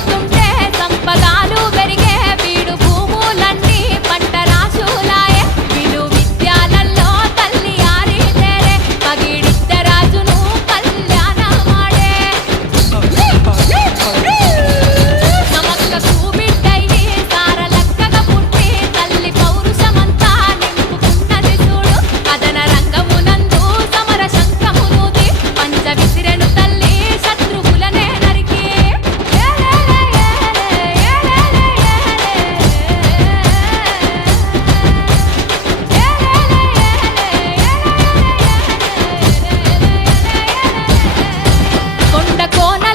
put them.